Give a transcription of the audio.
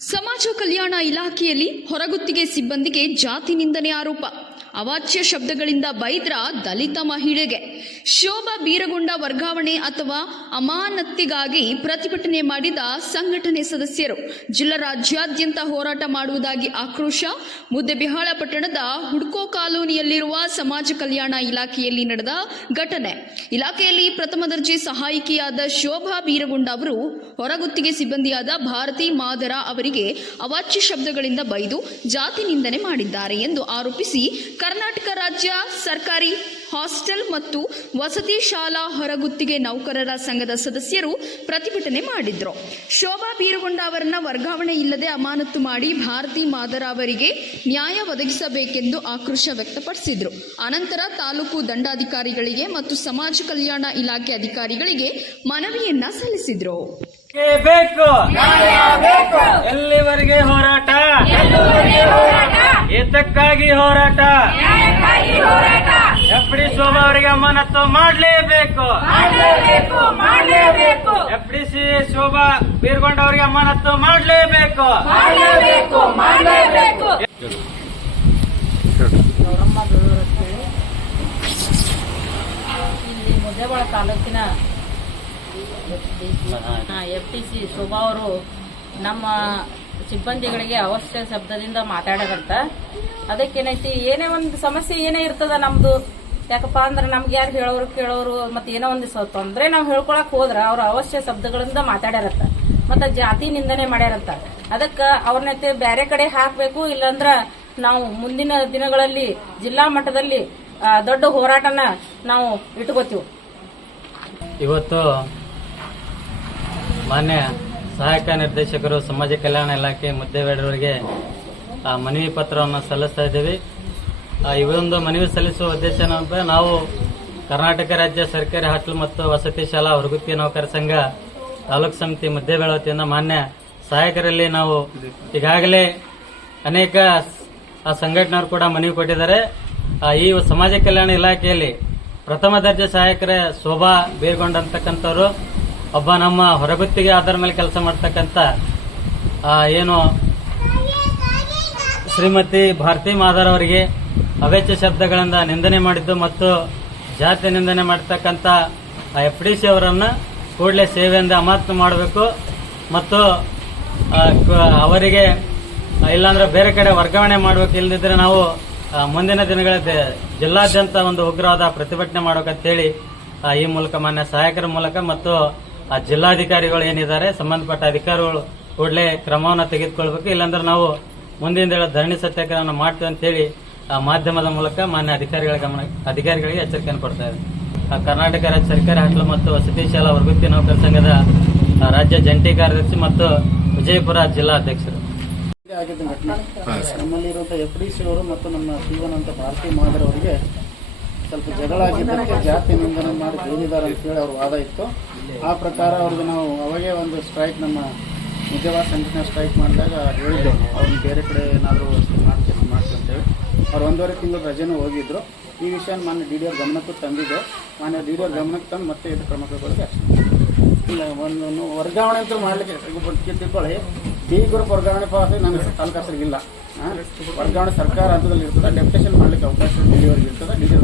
ಸಮಾಜ ಕಲ್ಯಾಣ ಇಲಾಖೆಯಲ್ಲಿ ಹೊರಗುತ್ತಿಗೆ ಸಿಬ್ಬಂದಿಗೆ ಜಾತಿ ನಿಂದನೆ ಆರೋಪ. ಅವಾಚ್ಯ ಶಬ್ದಗಳಿಂದ ಬೈದ್ರ ದಲಿತ ಮಹಿಳೆಗೆ. ಶೋಭಾ ಬೀರಗೊಂಡ ವರ್ಗಾವಣೆ ಅಥವಾ ಅಮಾನತಿಗಾಗಿ ಪ್ರತಿಭಟನೆ ಮಾಡಿದ ಸಂಘಟನೆ ಸದಸ್ಯರು ಜಿಲ್ಲಾ ರಾಜ್ಯಾದ್ಯಂತ ಹೋರಾಟ ಮಾಡುವುದಾಗಿ ಆಕ್ರೋಶ. ಮುದ್ದೇಬಿಹಾಳ ಪಟ್ಟಣದ ಹುಡ್ಕೋ ಕಾಲೋನಿಯಲ್ಲಿರುವ ಸಮಾಜ ಕಲ್ಯಾಣ ಇಲಾಖೆಯಲ್ಲಿ ನಡೆದ ಘಟನೆ. ಇಲಾಖೆಯಲ್ಲಿ ಪ್ರಥಮ ದರ್ಜೆ ಸಹಾಯಕಿಯಾದ ಶೋಭಾ ಬೀರಗೊಂಡ ಅವರು ಹೊರಗುತ್ತಿಗೆ ಸಿಬ್ಬಂದಿಯಾದ ಭಾರತಿ ಮಾದರ ಅವರಿಗೆ ಅವಾಚ್ಯ ಶಬ್ದಗಳಿಂದ ಬೈದು ಜಾತಿ ನಿಂದನೆ ಮಾಡಿದ್ದಾರೆ ಎಂದು ಆರೋಪಿಸಿ ಕರ್ನಾಟಕ ರಾಜ್ಯ ಸರ್ಕಾರಿ ಹಾಸ್ಟೆಲ್ ಮತ್ತು ವಸತಿ ಶಾಲಾ ಹೊರಗುತ್ತಿಗೆ ನೌಕರರ ಸಂಘದ ಸದಸ್ಯರು ಪ್ರತಿಭಟನೆ ಮಾಡಿದ್ರು. ಶೋಭಾ ಬೀರಗೊಂಡ ಅವರನ್ನ ವರ್ಗಾವಣೆ ಇಲ್ಲದೆ ಅಮಾನತು ಮಾಡಿ ಭಾರತಿ ಮಾದರ ಅವರಿಗೆ ನ್ಯಾಯ ಒದಗಿಸಬೇಕೆಂದು ಆಕ್ರೋಶ ವ್ಯಕ್ತಪಡಿಸಿದ್ರು. ಅನಂತರ ತಾಲೂಕು ದಂಡಾಧಿಕಾರಿಗಳಿಗೆ ಮತ್ತು ಸಮಾಜ ಕಲ್ಯಾಣ ಇಲಾಖೆ ಅಧಿಕಾರಿಗಳಿಗೆ ಮನವಿಯನ್ನ ಸಲ್ಲಿಸಿದ್ರು. ಎಲ್ಲಿವರೆಗೆ ಹೋರಾಟ? ಏತಕ್ಕಾಗಿ ಹೋರಾಟ? ಎಫ್ಡಿ ಶೋಭಾ ಅವರಿಗೆ ಅಮಾನತು ಮಾಡಲೇಬೇಕು. ಎಫ್ಡಿಸಿ ಶೋಭಾ ಬೀರಗೊಂಡ ಅವರಿಗೆ ಅಮಾನತು ಮಾಡಲೇಬೇಕು. ಇಲ್ಲಿ ಮುದ್ದೇಬಿಹಾಳ ತಾಲೂಕಿನ ಎಫ್ಟಿಸಿ ಶೋಭಾ ಅವರು ನಮ್ಮ ಸಿಬ್ಬಂದಿಗಳಿಗೆ ಅವಶ್ಯ ಶಬ್ದದಿಂದ ಮಾತಾಡ್ಯಾರಂತ. ಅದಕ್ಕೇನೈತಿ, ಏನೇ ಒಂದು ಸಮಸ್ಯೆ ಏನೇ ಇರ್ತದ ನಮ್ದು, ಯಾಕಪ್ಪ ಅಂದ್ರೆ ನಮ್ಗೆ ಯಾರು ಹೇಳೋರು ಕೇಳೋರು ಮತ್ತೆ ಏನೋ ಒಂದು ತೊಂದ್ರೆ ನಾವು ಹೇಳ್ಕೊಳಕ್ ಹೋದ್ರ ಅವ್ರ ಅವಶ್ಯ ಶಬ್ದಗಳಿಂದ ಮಾತಾಡ್ಯಾರಂತ, ಮತ್ತೆ ಜಾತಿ ನಿಂದನೆ ಮಾಡ್ಯಾರಂತ. ಅದಕ್ಕ ಅವ್ರನ್ನೈತೆ ಬೇರೆ ಕಡೆ ಹಾಕ್ಬೇಕು, ಇಲ್ಲಾಂದ್ರ ನಾವು ಮುಂದಿನ ದಿನಗಳಲ್ಲಿ ಜಿಲ್ಲಾ ಮಟ್ಟದಲ್ಲಿ ದೊಡ್ಡ ಹೋರಾಟನ ನಾವು ಇಟ್ಕೋತೀವಿ. ಇವತ್ತು ಮಾನ್ಯ ಸಹಾಯಕ ನಿರ್ದೇಶಕರು ಸಮಾಜ ಕಲ್ಯಾಣ ಇಲಾಖೆ ಮುದ್ದೇಬೇಡವರಿಗೆ ಮನವಿ ಪತ್ರವನ್ನು ಸಲ್ಲಿಸ್ತಾ ಇದ್ದೀವಿ. ಈ ಒಂದು ಮನವಿ ಸಲ್ಲಿಸುವ ಉದ್ದೇಶ ಏನಂದ್ರೆ, ನಾವು ಕರ್ನಾಟಕ ರಾಜ್ಯ ಸರ್ಕಾರಿ ಹಾಸ್ಟೆಲ್ ಮತ್ತು ವಸತಿ ಶಾಲಾ ಹೊರಗುತ್ತಿಗೆ ನೌಕರ ಸಂಘ ತಾಲೂಕು ಸಮಿತಿ ಮುದ್ದೇಬೇಳ ವತಿಯಿಂದ ಮಾನ್ಯ ಸಹಾಯಕರಲ್ಲಿ ನಾವು ಈಗಾಗಲೇ ಅನೇಕ ಸಂಘಟನೆಯವರು ಕೂಡ ಮನವಿ ಕೊಟ್ಟಿದ್ದಾರೆ. ಈ ಸಮಾಜ ಕಲ್ಯಾಣ ಇಲಾಖೆಯಲ್ಲಿ ಪ್ರಥಮ ದರ್ಜೆ ಸಹಾಯಕರ ಶೋಭಾ ಬೀರಗೊಂಡ ಅಂತಕ್ಕಂಥವ್ರು ಒಬ್ಬ ನಮ್ಮ ಹೊರಗುತ್ತಿಗೆ ಆಧಾರ ಮೇಲೆ ಕೆಲಸ ಮಾಡ್ತಕ್ಕಂಥ ಏನು ಶ್ರೀಮತಿ ಭಾರತಿ ಮಾದರ್ ಅವರಿಗೆ ಅವೇಚ್ಯ ಶಬ್ದಗಳಿಂದ ನಿಂದನೆ ಮಾಡಿದ್ದು ಮತ್ತು ಜಾತಿ ನಿಂದನೆ ಮಾಡತಕ್ಕಂಥ ಎಫ್ಡಿಸಿ ಅವರನ್ನು ಕೂಡಲೇ ಸೇವೆಯಿಂದ ಅಮಾನತು ಮಾಡಬೇಕು ಮತ್ತು ಅವರಿಗೆ ಇಲ್ಲಾಂದ್ರೆ ಬೇರೆ ಕಡೆ ವರ್ಗಾವಣೆ ಮಾಡಬೇಕು. ಇಲ್ಲದಿದ್ರೆ ನಾವು ಮುಂದಿನ ದಿನಗಳ ಜಿಲ್ಲಾದ್ಯಂತ ಒಂದು ಉಗ್ರವಾದ ಪ್ರತಿಭಟನೆ ಮಾಡಬೇಕಂತೇಳಿ ಈ ಮೂಲಕ ಮಾನ್ಯ ಸಹಾಯಕರ ಮೂಲಕ ಮತ್ತು ಜಿಲ್ಲಾಧಿಕಾರಿಗಳು ಏನಿದ್ದಾರೆ ಸಂಬಂಧಪಟ್ಟ ಅಧಿಕಾರಿಗಳು ಕೂಡಲೇ ಕ್ರಮವನ್ನು ತೆಗೆದುಕೊಳ್ಬೇಕು. ಇಲ್ಲಾಂದ್ರೆ ನಾವು ಮುಂದಿನ ಧರಣಿ ಸತ್ಯಾಗ್ರಹವನ್ನು ಮಾಡ್ತೀವಿ ಅಂತೇಳಿ ಮಾಧ್ಯಮದ ಮೂಲಕ ಮಾನ್ಯ ಅಧಿಕಾರಿಗಳಿಗೆ ಎಚ್ಚರಿಕೆಯನ್ನು ಕೊಡ್ತಾ ಇದೆ. ಕರ್ನಾಟಕ ರಾಜ್ಯ ಸರ್ಕಾರಿ ಹಾಸ್ಟೆಲ್ ಮತ್ತು ವಸತಿ ಶಾಲಾ ಹೊರಗುತ್ತಿಗೆ ನೌಕರ ಸಂಘದ ರಾಜ್ಯ ಜಂಟಿ ಕಾರ್ಯದರ್ಶಿ ಮತ್ತು ವಿಜಯಪುರ ಜಿಲ್ಲಾ ಅಧ್ಯಕ್ಷರು. ಆಗಿದ್ದ ಘಟನೆ ನಮ್ಮಲ್ಲಿರುವಂತಹ ಎಫ್ಡಿಸಿ ಅವರು ಮತ್ತು ನಮ್ಮ ಪಿವನ್ ಅಂತ ಭಾರತಿ ಮಾದರ್ ಅವರಿಗೆ ಸ್ವಲ್ಪ ಜಗಳ ಆಗಿದ್ದಕ್ಕೆ ಜಾತಿ ನಿಂದನೆ ಮಾಡಿ ಹೇಳಿದ್ದಾರೆ ಅಂತ ಹೇಳಿ ಅವ್ರ ವಾದ ಇತ್ತು. ಆ ಪ್ರಕಾರ ಅವ್ರಿಗೆ ನಾವು ಅವಾಗೇ ಒಂದು ಸ್ಟ್ರೈಕ್, ನಮ್ಮ ಮುದ್ದೇಬಿಹಾಳ ಸಂಘಟನೆ ಸ್ಟ್ರೈಕ್ ಮಾಡಿದಾಗ ಹೇಳಿದ್ದು ಅವ್ರನ್ನ ಬೇರೆ ಕಡೆ ಏನಾದರೂ ಮಾಡ್ತೀವಿ ಅಂತೇಳಿ. ಅವ್ರು 1.5 ತಿಂಗಳು ರಜೆನೂ ಹೋಗಿದ್ರು. ಈ ವಿಷಯ ಮಾನ್ಯ ಡಿ ಡಿ ಅವ್ರ ಗಮನಕ್ಕೂ ತಂದಿದ್ದು. ಮಾನ್ಯ ಡಿ ಡಿ ಅವ್ರ ಗಮನಕ್ಕೆ ತಂದು ಮತ್ತೆ ಇದು ಕ್ರಮ ಕೈಗೊಳ್ಳೋದು ಇಲ್ಲ. ಒಂದು ವರ್ಗಾವಣೆ ಅಂತ ಮಾಡಲಿಕ್ಕೆ ತಿಳ್ಕೊಳ್ಳಿ, ಡಿ ಗ್ರೂಪ್ ವರ್ಗಾವಣೆ ಪಾಸ್ ನನ್ನ ತಾಲೂಕಾಸರಿಗಿಲ್ಲ. ವರ್ಗಾವಣೆ ಸರ್ಕಾರ ಹಂತದಲ್ಲಿ ಇರ್ತದೆ, ಡೆಪ್ಯುಟೇಷನ್ ಮಾಡಲಿಕ್ಕೆ ಅವಕಾಶ ಡಿ ಡಿ ಅವ್ರಿಗೆ ಇರ್ತದೆ. D D